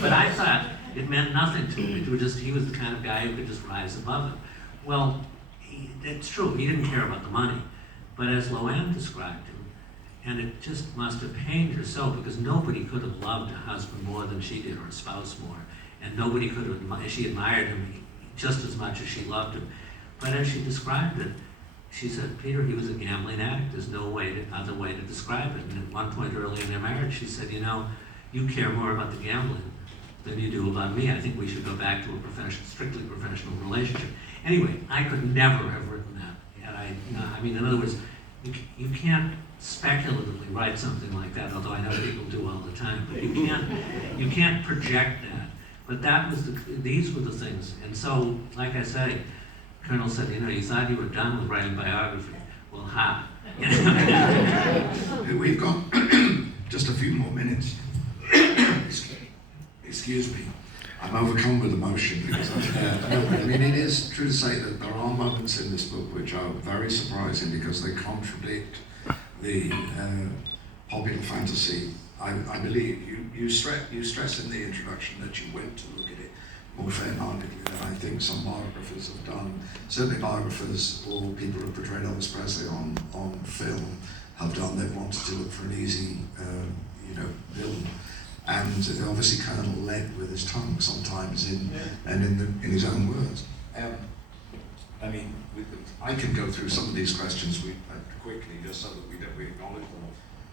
But I thought it meant nothing to him. It was just, he was the kind of guy who could just rise above it. Well, it's true, he didn't care about the money. But as Loanne described him, and it just must have pained her so, because nobody could have loved a husband more than she did, or a spouse more. And nobody could have, she admired him just as much as she loved him. But as she described it, she said, Peter, he was a gambling addict. There's no other way to describe it. And at one point early in their marriage, she said, you know, you care more about the gambling than you do about me. I think we should go back to a strictly professional relationship. Anyway, I could never have written that. And I mean, in other words, you can't speculatively write something like that, although I know people do all the time, but you can't project that. But that was these were the things. And so, like I say, Colonel said, you know, you thought you were done with writing biography. Well, ha. You know? We've got just a few more minutes. Excuse me. I'm overcome with emotion because I mean, it is true to say that there are moments in this book which are very surprising because they contradict the popular fantasy. I believe you stress in the introduction that you went to look at it more fair-mindedly than I think some biographers have done. Certainly biographers or people who portrayed Elvis Presley on film have done. They've wanted to look for an easy, villain. And obviously Colonel led with his tongue sometimes in his own words. I mean, I can go through some of these questions quickly just so that we acknowledge them.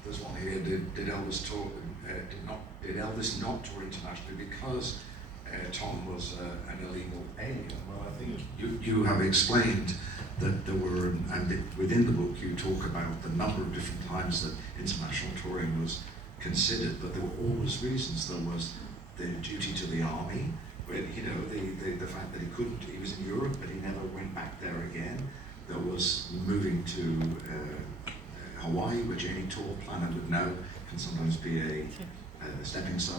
There's one here: Did Elvis tour? Did Elvis not tour internationally because Tom was an illegal alien? Well, I think you have explained that there were, and within the book you talk about the number of different times that international touring was considered, but there were always reasons. There was the duty to the army, where, you know, the fact that he was in Europe but he never went back there again. There was moving to Hawaii, which any tour planner would know can sometimes be a stepping stone